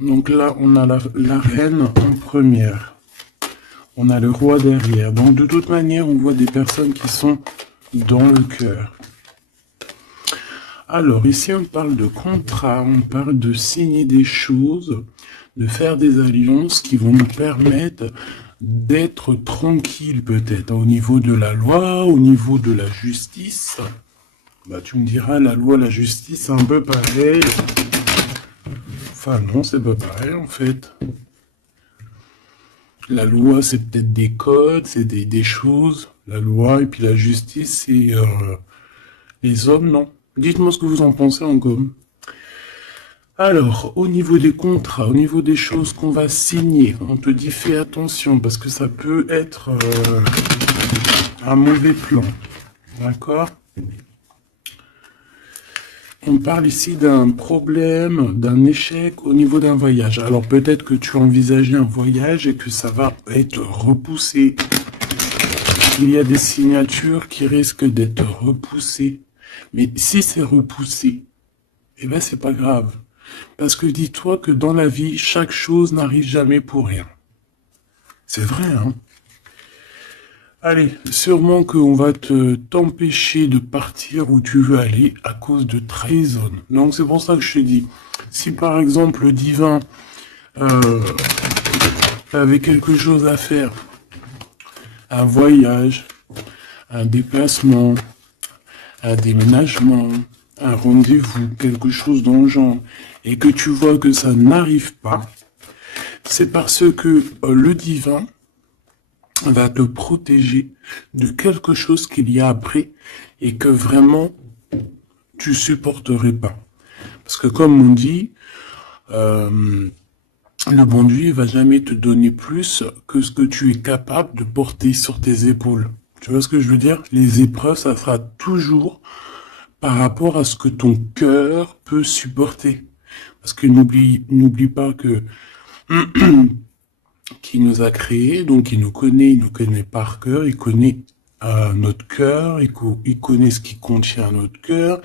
Donc là, on a la reine en première. On a le roi derrière. Donc de toute manière, on voit des personnes qui sont dans le cœur. Alors ici, on parle de contrat, on parle de signer des choses, de faire des alliances qui vont nous permettre d'être tranquille peut-être au niveau de la loi, au niveau de la justice. Bah tu me diras, la loi, la justice, c'est un peu pareil. Enfin non, c'est pas pareil en fait. La loi, c'est peut-être des codes, c'est des choses. La loi et puis la justice, c'est les hommes, non. Dites-moi ce que vous en pensez en com. Alors, au niveau des contrats, au niveau des choses qu'on va signer, on te dit fais attention parce que ça peut être un mauvais plan. D'accord? On parle ici d'un problème, d'un échec au niveau d'un voyage. Alors peut-être que tu envisageais un voyage et que ça va être repoussé. Il y a des signatures qui risquent d'être repoussées. Mais si c'est repoussé, eh ben c'est pas grave. Parce que dis-toi que dans la vie, chaque chose n'arrive jamais pour rien. C'est vrai, hein? Allez, sûrement qu'on va t'empêcher de partir où tu veux aller à cause de trahison. Donc c'est pour ça que je te dis, si par exemple le divin avait quelque chose à faire, un voyage, un déplacement, un déménagement, un rendez-vous, quelque chose dans le genre, et que tu vois que ça n'arrive pas, c'est parce que le divin va te protéger de quelque chose qu'il y a après et que vraiment tu supporterais pas. Parce que comme on dit, le bon Dieu va jamais te donner plus que ce que tu es capable de porter sur tes épaules. Tu vois ce que je veux dire? Les épreuves, ça sera toujours par rapport à ce que ton cœur peut supporter. Parce que n'oublie pas que qui nous a créés, donc il nous connaît par cœur, il connaît notre cœur, il connaît ce qui contient notre cœur,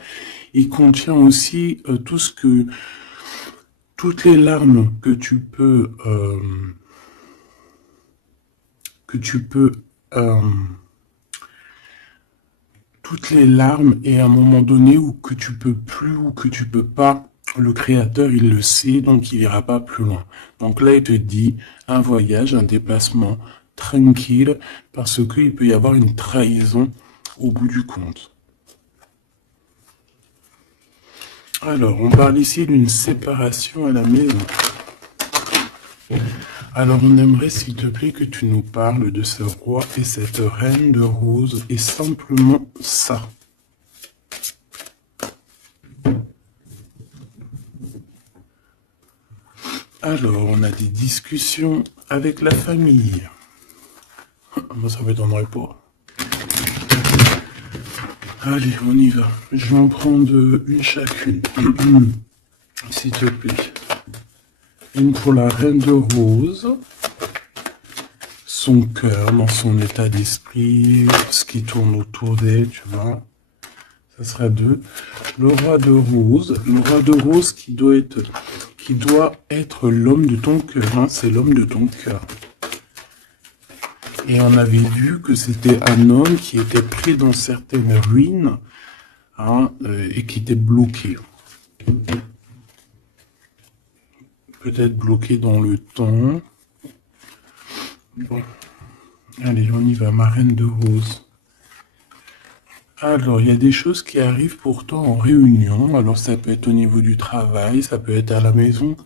il contient aussi toutes les larmes que tu peux, euh, toutes les larmes et à un moment donné où que tu peux plus ou que tu peux pas. Le créateur, il le sait, donc il ira pas plus loin. Donc là, il te dit un voyage, un déplacement tranquille, parce qu'il peut y avoir une trahison au bout du compte. Alors, on parle ici d'une séparation à la maison. Alors, on aimerait, s'il te plaît, que tu nous parles de ce roi et cette reine de rose, et simplement ça. Alors, on a des discussions avec la famille. Moi, ça m'étonnerait pas. Allez, on y va. Je vais en prendre une chacune. S'il te plaît. Une pour la reine de rose. Son cœur, dans son état d'esprit, ce qui tourne autour d'elle, tu vois. Ça sera 2. Le roi de rose. Le roi de rose qui doit être l'homme de ton cœur. Hein, c'est l'homme de ton cœur. Et on avait vu que c'était un homme qui était pris dans certaines ruines, hein, et qui était bloqué. Peut-être bloqué dans le temps. Bon. Allez, on y va, ma reine de rose. Alors, il y a des choses qui arrivent pourtant en réunion. Alors, ça peut être au niveau du travail, ça peut être à la maison.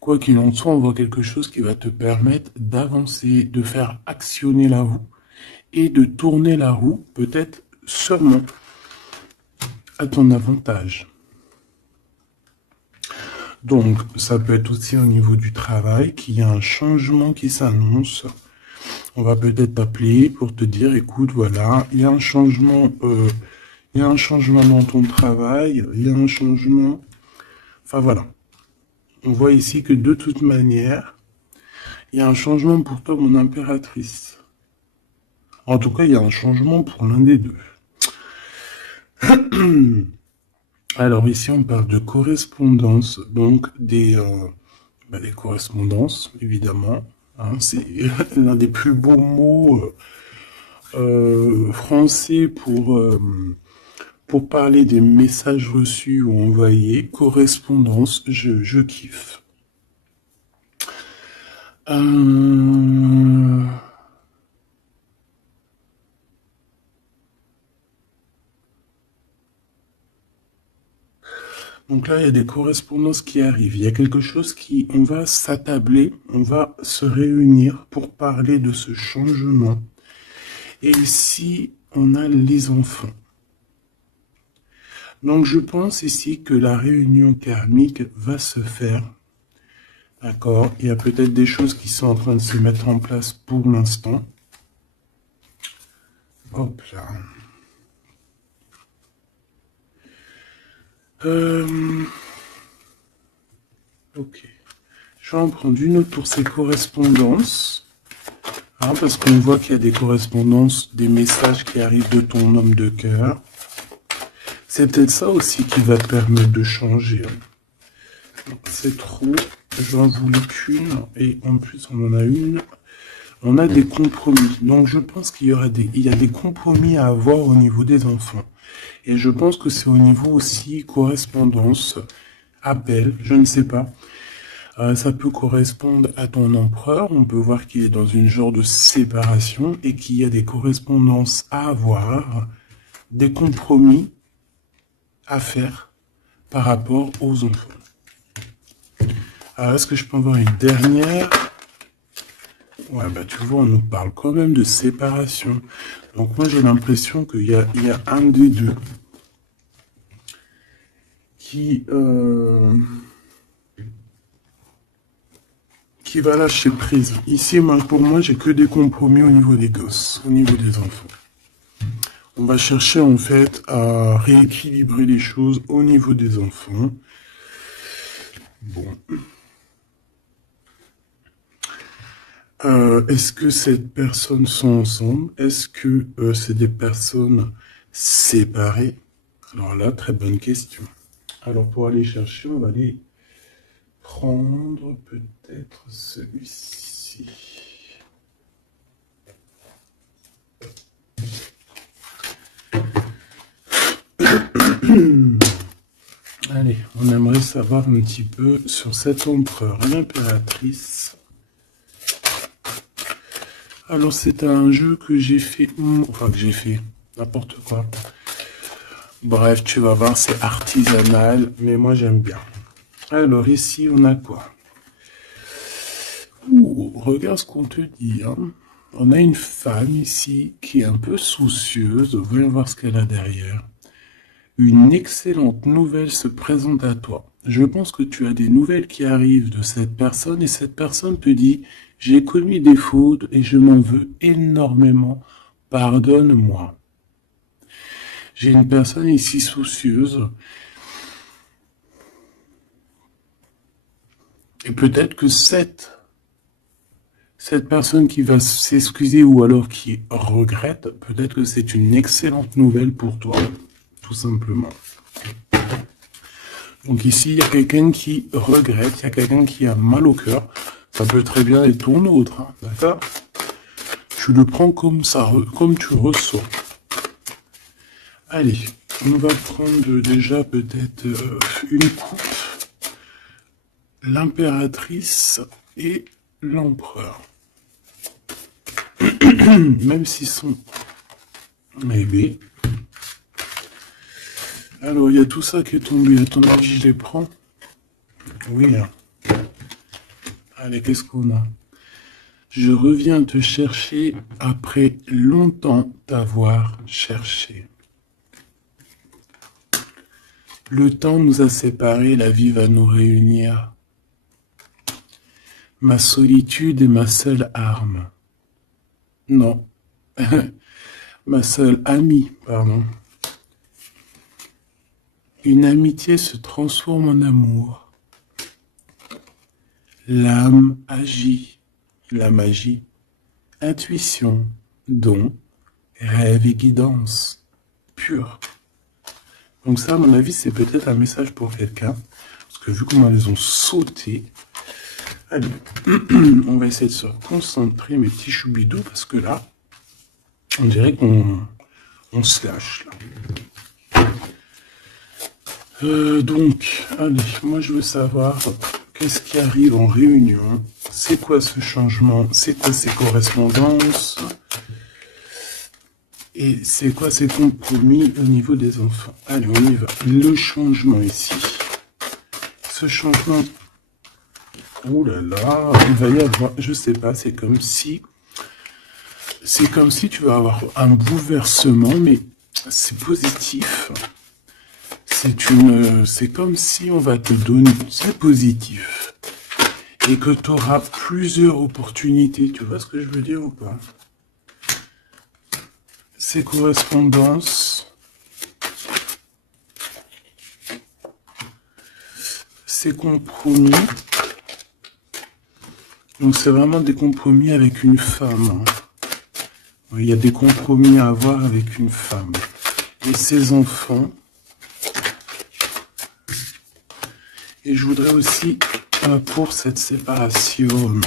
Quoi qu'il en soit, on voit quelque chose qui va te permettre d'avancer, de faire actionner la roue et de tourner la roue, peut-être seulement à ton avantage. Donc, ça peut être aussi au niveau du travail qu'il y a un changement qui s'annonce. On va peut-être t'appeler pour te dire, écoute, voilà, il y a un changement dans ton travail, il y a un changement. Enfin voilà. On voit ici que de toute manière, il y a un changement pour toi, mon impératrice. En tout cas, il y a un changement pour l'un des deux. Alors ici, on parle de correspondance, donc Bah, les correspondances, évidemment. Hein, c'est l'un des plus beaux mots français pour parler des messages reçus ou envoyés. Correspondance, je kiffe. Donc là, il y a des correspondances qui arrivent. Il y a quelque chose qui... On va s'attabler, on va se réunir pour parler de ce changement. Et ici, on a les enfants. Donc je pense ici que la réunion karmique va se faire. D'accord? Il y a peut-être des choses qui sont en train de se mettre en place pour l'instant. Hop là. Ok. Je vais en prendre une autre pour ces correspondances. Hein, parce qu'on voit qu'il y a des correspondances, des messages qui arrivent de ton homme de cœur. C'est peut-être ça aussi qui va te permettre de changer. C'est trop. J'en voulais qu'une. Et en plus, on en a une. On a des compromis. Donc, je pense qu'il y a des compromis à avoir au niveau des enfants. Et je pense que c'est au niveau aussi correspondance, appel, je ne sais pas. Ça peut correspondre à ton empereur. On peut voir qu'il est dans une genre de séparation et qu'il y a des correspondances à avoir, des compromis à faire par rapport aux enfants. Alors, est-ce que je peux avoir une dernière? Ouais, bah tu vois, on nous parle quand même de séparation. Donc moi, j'ai l'impression qu'il y a un des deux qui va lâcher prise. Ici, pour moi, j'ai que des compromis au niveau des gosses, au niveau des enfants. On va chercher en fait à rééquilibrer les choses au niveau des enfants. Bon. Est-ce que ces personnes sont ensemble? Est-ce que c'est des personnes séparées? Alors là, très bonne question. Alors pour aller chercher, on va aller prendre peut-être celui-ci. Allez, on aimerait savoir un petit peu sur cet empereur, l'impératrice. Alors c'est un jeu que j'ai fait, enfin que j'ai fait, n'importe quoi. Bref, tu vas voir, c'est artisanal, mais moi j'aime bien. Alors ici, on a quoi? Regarde ce qu'on te dit. Hein. On a une femme ici qui est un peu soucieuse. Voyons voir ce qu'elle a derrière. Une excellente nouvelle se présente à toi. Je pense que tu as des nouvelles qui arrivent de cette personne et cette personne te dit « J'ai commis des fautes et je m'en veux énormément. Pardonne-moi. » J'ai une personne ici soucieuse. Et peut-être que cette personne qui va s'excuser ou alors qui regrette, peut-être que c'est une excellente nouvelle pour toi, tout simplement. Donc ici, il y a quelqu'un qui regrette, il y a quelqu'un qui a mal au cœur. Ça peut très bien être ton autre, hein, d'accord? Tu le prends comme ça, comme tu ressens. Allez, on va prendre déjà peut-être une coupe. L'impératrice et l'empereur. Même s'ils sont bébés. Alors, il y a tout ça qui est tombé. À ton avis, je les prends? Oui. Hein. Allez, qu'est-ce qu'on a? Je reviens te chercher après longtemps t'avoir cherché. Le temps nous a séparés, la vie va nous réunir. Ma solitude est ma seule arme. Non. Ma seule amie, pardon. Une amitié se transforme en amour. L'âme agit, la magie, intuition, don, rêve et guidance, pure. Donc ça, à mon avis, c'est peut-être un message pour quelqu'un, parce que vu comment elles ont sauté, Allez, on va essayer de se concentrer, mes petits choubidous, parce que là, on dirait qu'on se lâche, là. Donc, allez, moi je veux savoir qu'est-ce qui arrive en réunion, c'est quoi ce changement, c'est quoi ces correspondances, et c'est quoi ces compromis au niveau des enfants. Allez, on y va. Le changement ici. Ce changement... Oh là là, il va y avoir... Je sais pas, c'est comme si... C'est comme si tu vas avoir un bouleversement, mais c'est positif. C'est comme si on va te donner... C'est positif. Et que tu auras plusieurs opportunités. Tu vois ce que je veux dire ou pas? Ces correspondances, ces compromis, donc c'est vraiment des compromis avec une femme. Il y a des compromis à avoir avec une femme. Et ses enfants. Et je voudrais aussi pour cette séparation.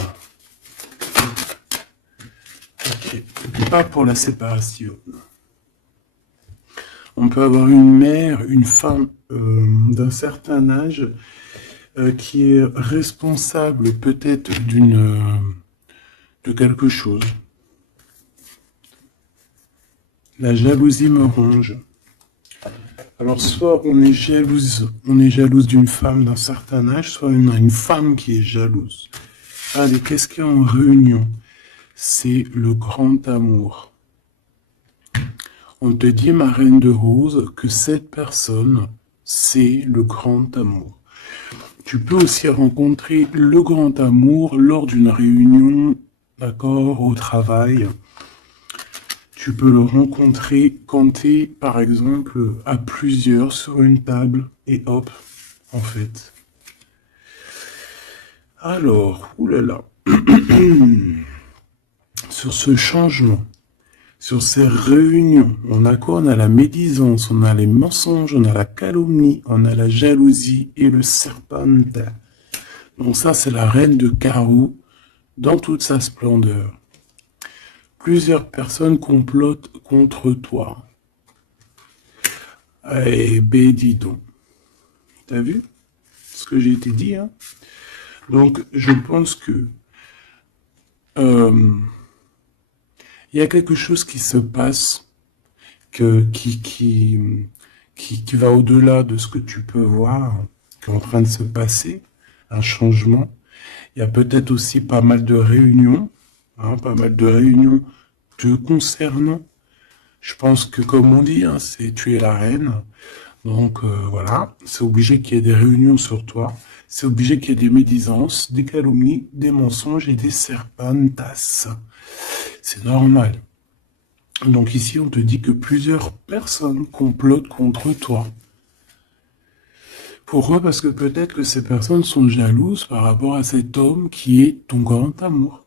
Ok, pas pour la séparation. On peut avoir une mère, une femme d'un certain âge qui est responsable peut-être de quelque chose. La jalousie me ronge. Alors soit on est jalouse d'une femme d'un certain âge, soit on a une femme qui est jalouse. Allez, qu'est-ce qu'il y a en réunion? C'est le grand amour. On te dit, ma reine de rose, que cette personne, c'est le grand amour. Tu peux aussi rencontrer le grand amour lors d'une réunion, d'accord, au travail. Tu peux le rencontrer quand tu es, par exemple, à plusieurs sur une table, et hop, en fait. Alors, oulala, sur ce changement, sur ces réunions, on a quoi? On a la médisance, on a les mensonges, on a la calomnie, on a la jalousie et le serpente. Donc ça, c'est la reine de carreau dans toute sa splendeur. Plusieurs personnes complotent contre toi. Eh ben, dis donc. T'as vu ce que j'ai été dit, hein? Donc, je pense que il y a quelque chose qui se passe qui va au-delà de ce que tu peux voir, qui est en train de se passer, un changement. Il y a peut-être aussi pas mal de réunions, pas mal de réunions te concernant. Je pense que, comme on dit, c'est tu es la reine. Donc voilà, c'est obligé qu'il y ait des réunions sur toi. C'est obligé qu'il y ait des médisances, des calomnies, des mensonges et des serpentas. C'est normal. Donc ici, on te dit que plusieurs personnes complotent contre toi. Pourquoi? Parce que peut-être que ces personnes sont jalouses par rapport à cet homme qui est ton grand amour.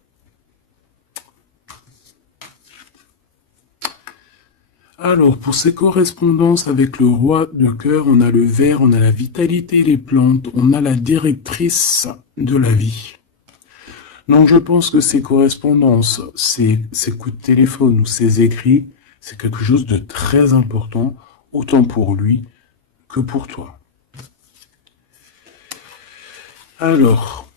Alors, pour ces correspondances avec le roi de cœur, on a le ver, on a la vitalité, les plantes, on a la directrice de la vie. Donc, je pense que ces correspondances, ces coups de téléphone ou ces écrits, c'est quelque chose de très important, autant pour lui que pour toi. Alors,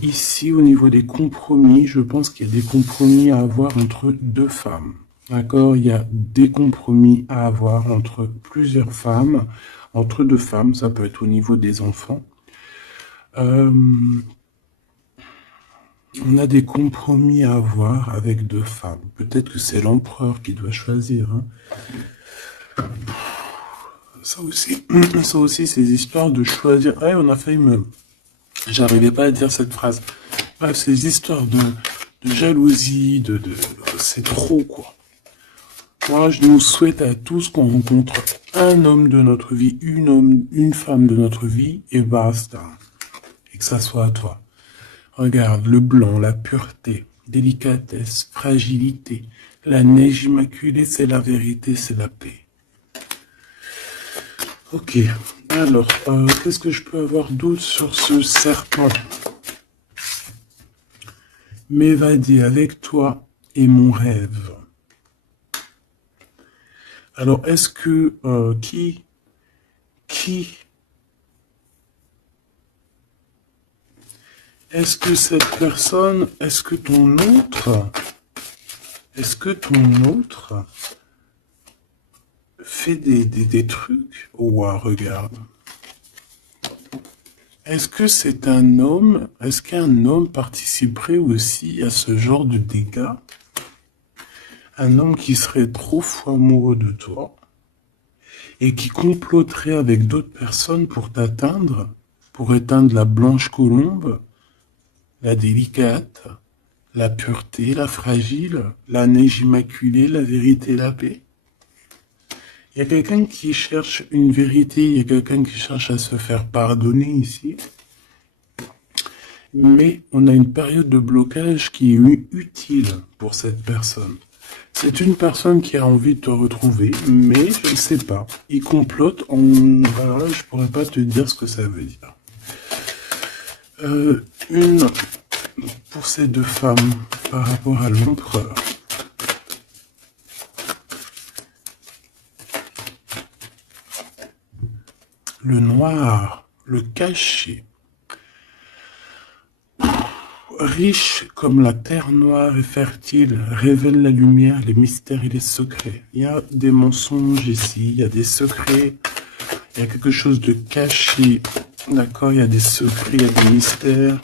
ici, au niveau des compromis, je pense qu'il y a des compromis à avoir entre deux femmes. D'accord? Il y a des compromis à avoir entre plusieurs femmes, entre deux femmes, ça peut être au niveau des enfants. On a des compromis à avoir avec deux femmes. Peut-être que c'est l'empereur qui doit choisir. Ça aussi, ces histoires de choisir. Ouais, on a failli me... J'arrivais pas à dire cette phrase. Bref, ces histoires de jalousie, c'est trop, quoi. Moi, je nous souhaite à tous qu'on rencontre un homme de notre vie, une femme de notre vie, et basta. Et que ça soit à toi. Regarde, le blanc, la pureté, délicatesse, fragilité, la neige immaculée, c'est la vérité, c'est la paix. Ok, alors, qu'est-ce que je peux avoir d'autre sur ce serpent? m'évader avec toi est mon rêve. Alors, est-ce que qui est-ce que cette personne, est-ce que ton autre fait des trucs? Ouah, regarde. Est-ce que c'est un homme? Est-ce qu'un homme participerait aussi à ce genre de dégâts? Un homme qui serait trop fou amoureux de toi et qui comploterait avec d'autres personnes pour t'atteindre, pour éteindre la blanche colombe, la délicate, la pureté, la fragile, la neige immaculée, la vérité, la paix. Il y a quelqu'un qui cherche une vérité, il y a quelqu'un qui cherche à se faire pardonner ici. Mais on a une période de blocage qui est utile pour cette personne. C'est une personne qui a envie de te retrouver, mais je ne sais pas. Il complote Alors là, je pourrais pas te dire ce que ça veut dire. Pour ces deux femmes, par rapport à l'empereur. Le noir, le caché. Riche comme la terre noire et fertile, révèle la lumière, les mystères et les secrets. Il y a des mensonges ici, il y a des secrets, il y a quelque chose de caché, d'accord? Il y a des secrets, il y a des mystères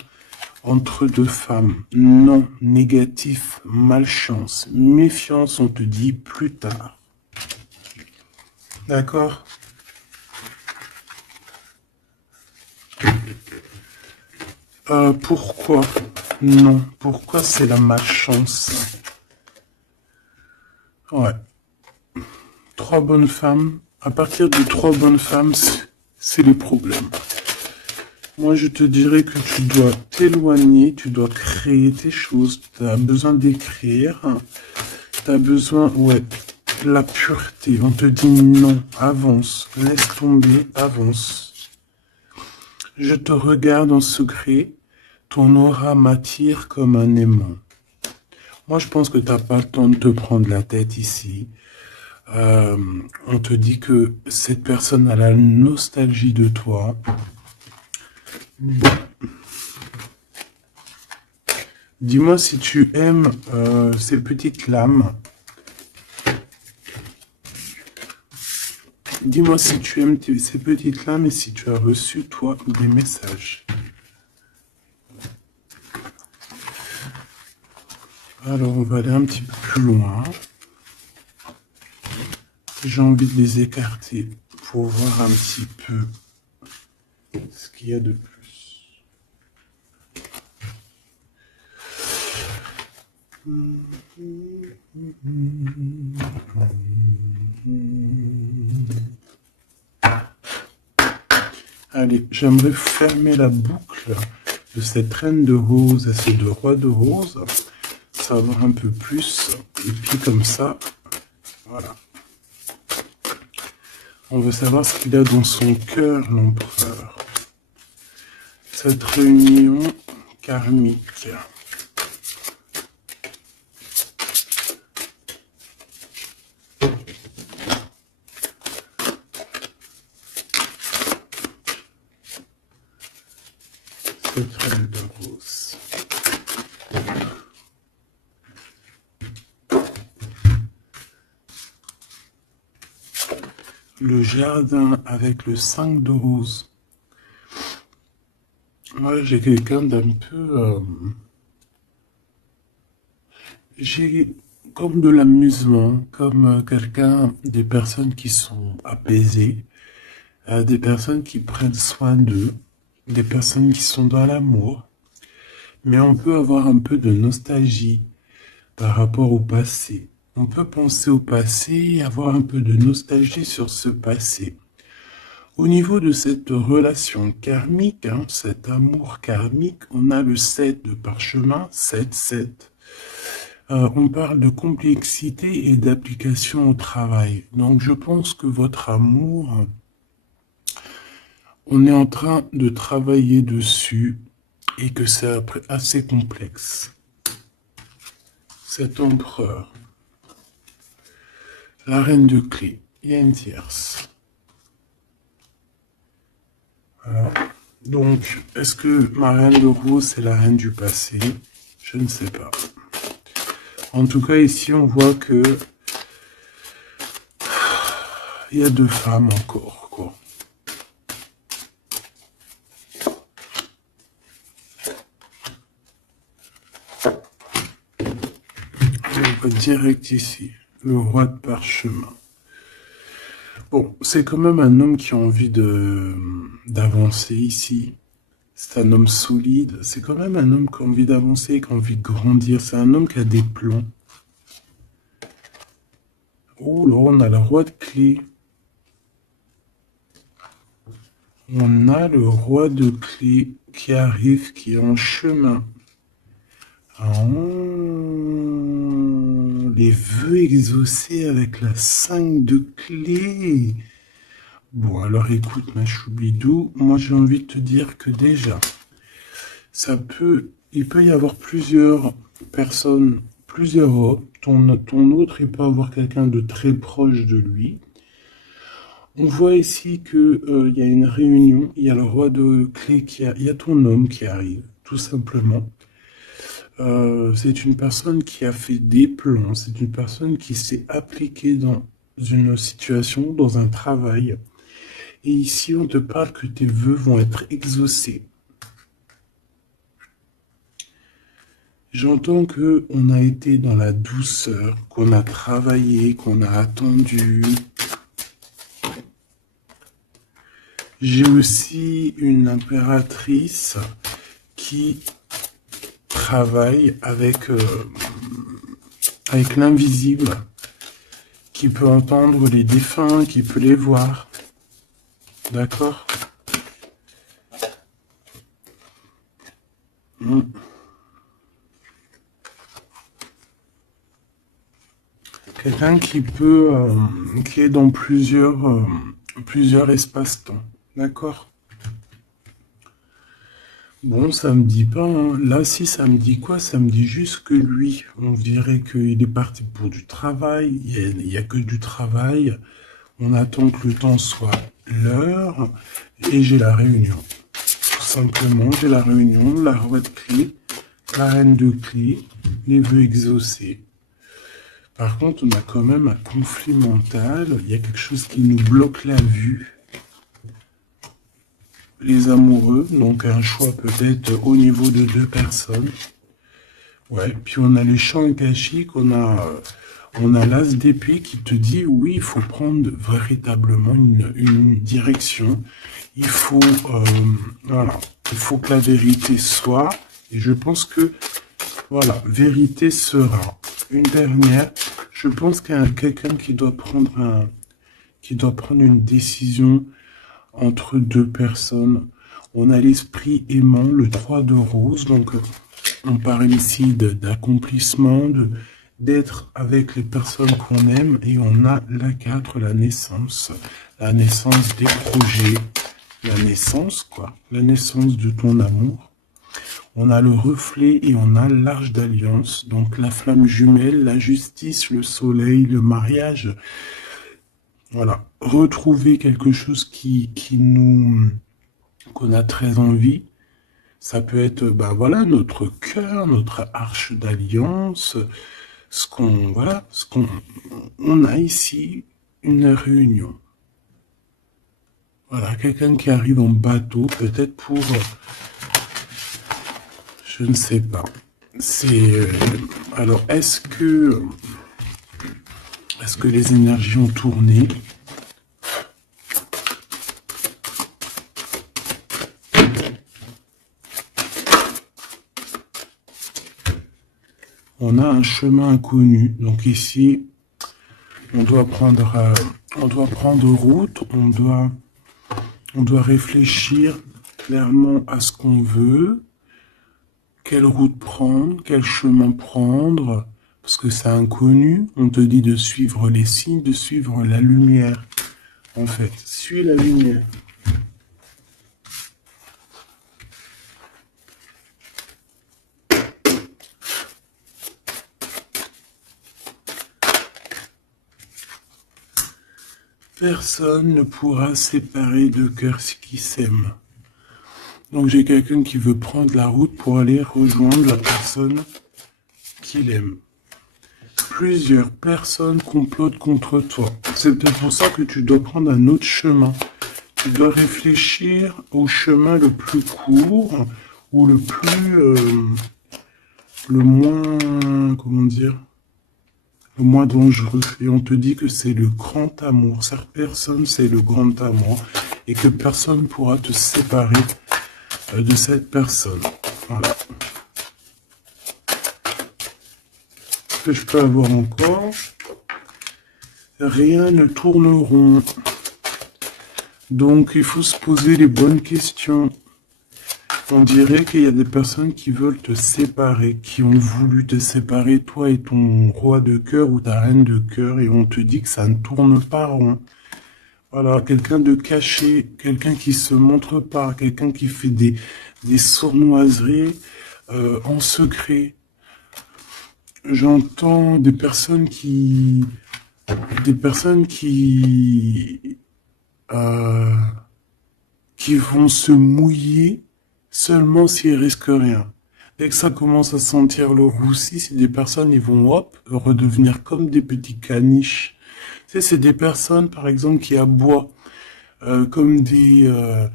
entre deux femmes. Non, négatif, malchance, méfiance, on te dit plus tard. D'accord? Pourquoi? Non. Pourquoi c'est la malchance? Ouais. 3 bonnes femmes. À partir de 3 bonnes femmes, c'est les problèmes. Moi, je te dirais que tu dois t'éloigner, tu dois créer tes choses. Tu as besoin d'écrire. Tu as besoin, de la pureté. On te dit non, avance, laisse tomber, avance. Je te regarde en secret, ton aura m'attire comme un aimant. Moi, je pense que tu n'as pas le temps de te prendre la tête ici. On te dit que cette personne a la nostalgie de toi. Bon. Dis-moi si tu aimes ces petites lames. Dis-moi si tu aimes ces petites lames et si tu as reçu, toi, des messages. Alors, on va aller un petit peu plus loin. J'ai envie de les écarter pour voir un petit peu ce qu'il y a de plus. Allez, j'aimerais fermer la boucle de cette reine de rose à ces deux rois de rose, savoir un peu plus, et puis comme ça, voilà. On veut savoir ce qu'il a dans son cœur, l'empereur. Cette réunion karmique. Cette reine de rose. Le jardin avec le 5 de rose. Moi, j'ai quelqu'un d'un peu... j'ai comme de l'amusement, comme quelqu'un, des personnes qui sont apaisées, des personnes qui prennent soin d'eux, des personnes qui sont dans l'amour. Mais on peut avoir un peu de nostalgie par rapport au passé. On peut penser au passé et avoir un peu de nostalgie sur ce passé. Au niveau de cette relation karmique, cet amour karmique, on a le 7 de parchemin, 7-7. On parle de complexité et d'application au travail. Donc je pense que votre amour, on est en train de travailler dessus et que c'est assez complexe. cet empereur, la reine de clé, il y a une tierce. Voilà. Donc, est-ce que ma reine de rose, c'est la reine du passé? Je ne sais pas. En tout cas, ici, on voit que il y a deux femmes encore, quoi. On va direct ici, le roi de parchemin. Bon, c'est quand même un homme qui a envie d'avancer ici. C'est un homme solide. C'est quand même un homme qui a envie d'avancer, qui a envie de grandir. C'est un homme qui a des plans. Oh là, on a le roi de clé. On a le roi de clé qui arrive, qui est en chemin. Oh, les vœux exaucés avec la 5 de clé. Bon, alors écoute, ma choubidou, moi j'ai envie de te dire que déjà, il peut y avoir plusieurs personnes, plusieurs hommes. Ton autre, il peut avoir quelqu'un de très proche de lui. On voit ici que il y a une réunion, il y a le roi de clé il y a ton homme qui arrive, tout simplement. C'est une personne qui a fait des plans, c'est une personne qui s'est appliquée dans une situation, dans un travail. Et ici, on te parle que tes vœux vont être exaucés. J'entends que on a été dans la douceur, qu'on a travaillé, qu'on a attendu. J'ai aussi une impératrice qui travaille avec l'invisible, qui peut entendre les défunts, qui peut les voir. D'accord? Quelqu'un qui peut, qui est dans plusieurs espaces-temps. D'accord? Bon, ça me dit pas, hein. Là, si ça me dit quoi? Ça me dit juste que lui, on dirait qu'il est parti pour du travail. Il y a que du travail. On attend que le temps soit l'heure. Et j'ai la réunion. Tout simplement, j'ai la réunion, la roi de clé, la reine de clé, les vœux exaucés. Par contre, on a quand même un conflit mental. Il y a quelque chose qui nous bloque la vue. Les amoureux, donc un choix peut-être au niveau de deux personnes. Ouais, puis on a les champs akashiques, on a l'as d'épée qui te dit oui, il faut prendre véritablement une direction. Il faut, voilà, il faut que la vérité soit. Et je pense que, voilà, vérité sera. Une dernière, je pense qu'il y a quelqu'un qui doit prendre une décision entre deux personnes. On a l'esprit aimant, le 3 de rose, donc on parle ici d'accomplissement, d'être avec les personnes qu'on aime, et on a la 4, la naissance des projets, la naissance, quoi, la naissance de ton amour. On a le reflet et on a l'arche d'alliance, donc la flamme jumelle, la justice, le soleil, le mariage. Voilà, retrouver quelque chose qu'on a très envie. Ça peut être, ben voilà, notre cœur, notre arche d'alliance, on a ici une réunion. Voilà, quelqu'un qui arrive en bateau, peut-être pour, je ne sais pas. Alors, est-ce que les énergies ont tourné? On a un chemin inconnu. Donc ici, on doit prendre route, on doit réfléchir clairement à ce qu'on veut, quelle route prendre, quel chemin prendre, parce que c'est inconnu. On te dit de suivre les signes, de suivre la lumière. En fait, suis la lumière. Personne ne pourra séparer deux cœurs qui s'aiment. Donc j'ai quelqu'un qui veut prendre la route pour aller rejoindre la personne qu'il aime. Plusieurs personnes complotent contre toi. C'est peut-être pour ça que tu dois prendre un autre chemin. Tu dois réfléchir au chemin le plus court ou le moins, comment dire, le moins dangereux. Et on te dit que c'est le grand amour. Cette personne, c'est le grand amour. Et que personne ne pourra te séparer de cette personne. Voilà. Ce que je peux avoir encore, rien ne tourne rond. Donc, il faut se poser les bonnes questions. On dirait qu'il y a des personnes qui veulent te séparer, qui ont voulu te séparer, toi et ton roi de cœur ou ta reine de cœur, et on te dit que ça ne tourne pas rond. Voilà, quelqu'un de caché, quelqu'un qui se montre pas, quelqu'un qui fait des sournoiseries en secret. J'entends des personnes qui vont se mouiller seulement s'ils risquent rien. Dès que ça commence à sentir le roussi, c'est des personnes, ils vont redevenir comme des petits caniches. Tu sais, c'est des personnes, par exemple, qui aboient comme des, je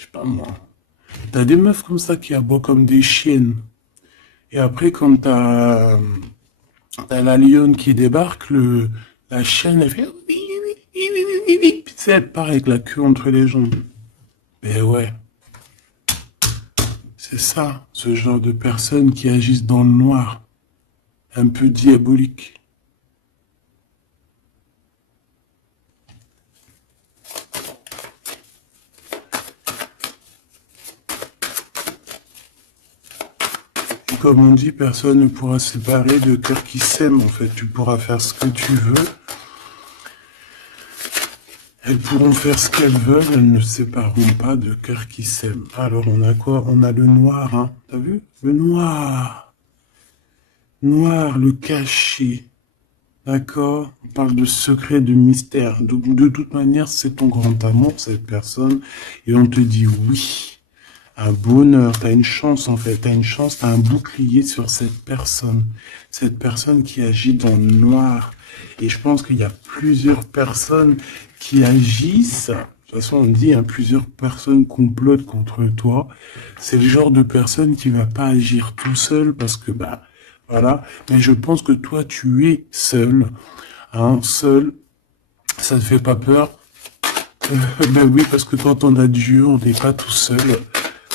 sais pas moi. T'as des meufs comme ça qui aboient comme des chiennes. Et après, quand t'as la lionne qui débarque, la chienne, elle fait puis tu sais, elle part avec la queue entre les jambes. Ben ouais. C'est ça, ce genre de personnes qui agissent dans le noir. Un peu diabolique. Comme on dit, personne ne pourra se séparer de cœurs qui s'aiment. En fait, tu pourras faire ce que tu veux. Elles pourront faire ce qu'elles veulent, elles ne sépareront pas de cœurs qui s'aiment. Alors, on a quoi? On a le noir, hein. T'as vu? Le noir. Noir, le caché. D'accord? On parle de secret, de mystère. Donc, de toute manière, c'est ton grand amour, cette personne. Et on te dit oui. Un bonheur, t'as une chance en fait, t'as une chance, t'as un bouclier sur cette personne qui agit dans le noir. Et je pense qu'il y a plusieurs personnes qui agissent, de toute façon on dit, hein, plusieurs personnes complotent contre toi. C'est le genre de personne qui va pas agir tout seul parce que, voilà. Mais je pense que toi tu es seul, hein, seul, ça te fait pas peur? Ben oui, parce que quand on a Dieu, on n'est pas tout seul.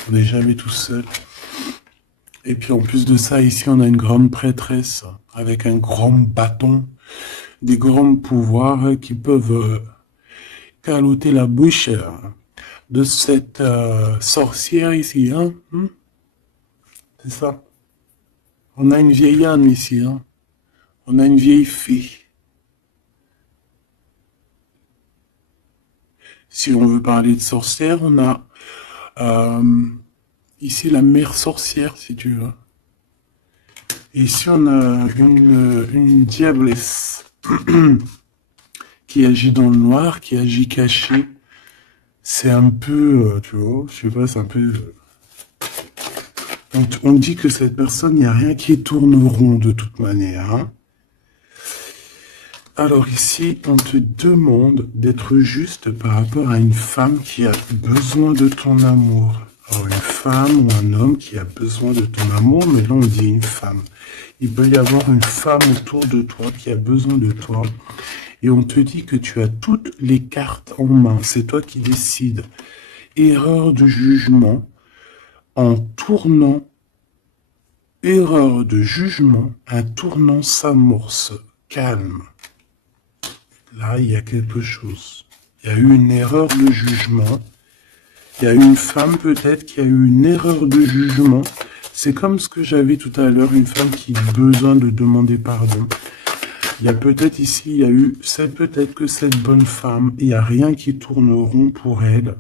On n'est jamais tout seul. Et puis en plus de ça, ici on a une grande prêtresse avec un grand bâton, des grands pouvoirs qui peuvent caloter la bouche de cette sorcière ici. Hein? C'est ça. On a une vieille âme ici. Hein? On a une vieille fée. Si on veut parler de sorcière, on a ici la mère sorcière, si tu veux. Et ici, on a une diablesse qui agit dans le noir, qui agit caché. C'est un peu, tu vois, je sais pas, c'est un peu... On dit que cette personne, il n'y a rien qui tourne rond de toute manière. Hein. Alors ici, on te demande d'être juste par rapport à une femme qui a besoin de ton amour. Alors une femme ou un homme qui a besoin de ton amour, mais là on dit une femme. Il peut y avoir une femme autour de toi qui a besoin de toi. Et on te dit que tu as toutes les cartes en main. C'est toi qui décides. Erreur de jugement en tournant. Erreur de jugement, un tournant s'amorce. Calme. Là, il y a quelque chose. Il y a eu une erreur de jugement. Il y a une femme peut-être qui a eu une erreur de jugement. C'est comme ce que j'avais tout à l'heure, une femme qui a besoin de demander pardon. Il y a peut-être ici, c'est peut-être que cette bonne femme, il n'y a rien qui tourne rond pour elle.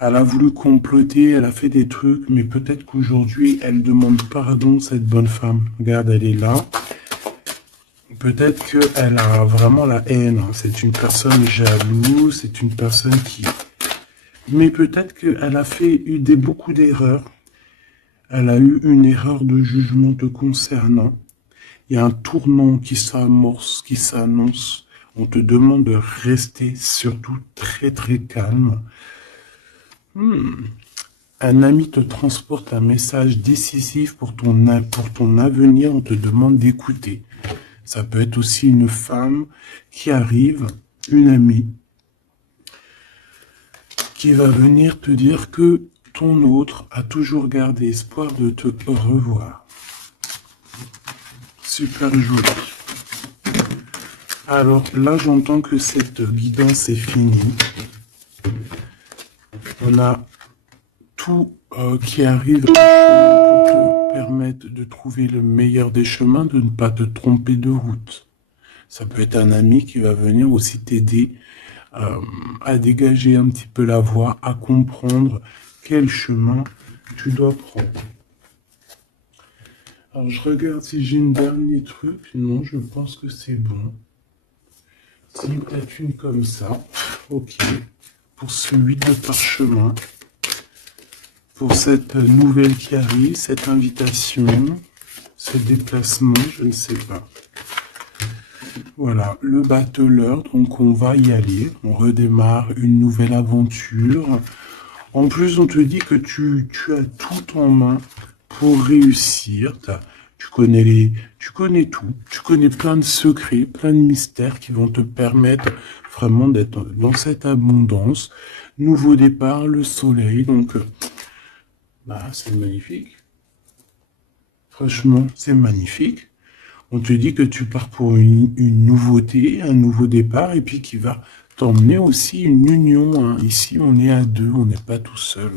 Elle a voulu comploter, elle a fait des trucs, mais peut-être qu'aujourd'hui, elle demande pardon, cette bonne femme. Regarde, elle est là. peut-être qu'elle a vraiment la haine. C'est une personne jalouse, c'est une personne qui... Mais peut-être qu'elle a eu beaucoup d'erreurs. Elle a eu une erreur de jugement te concernant. Il y a un tournant qui s'amorce, qui s'annonce. On te demande de rester surtout très très calme. Un ami te transporte un message décisif pour ton avenir. On te demande d'écouter. Ça peut être aussi une femme qui arrive, une amie, qui va venir te dire que ton autre a toujours gardé espoir de te revoir. Super joli. Alors là, j'entends que cette guidance est finie. On a tout qui arrive pour te permettre de trouver le meilleur des chemins, de ne pas te tromper de route. Ça peut être un ami qui va venir aussi t'aider à dégager un petit peu la voie, à comprendre quel chemin tu dois prendre. Alors je regarde si j'ai une dernier truc. Non, je pense que c'est bon. Si peut-être une comme ça. Ok. Pour ce 8 de parchemin. Pour cette nouvelle qui arrive, cette invitation, ce déplacement, je ne sais pas. Voilà, le battleur, donc on va y aller. On redémarre une nouvelle aventure. En plus, on te dit que tu as tout en main pour réussir. Tu connais tout. Tu connais plein de secrets, plein de mystères qui vont te permettre vraiment d'être dans cette abondance. Nouveau départ, le soleil, donc c'est magnifique. Franchement, c'est magnifique. On te dit que tu pars pour une nouveauté, un nouveau départ, et puis qui va t'emmener aussi une union. Ici, on est à deux, on n'est pas tout seul.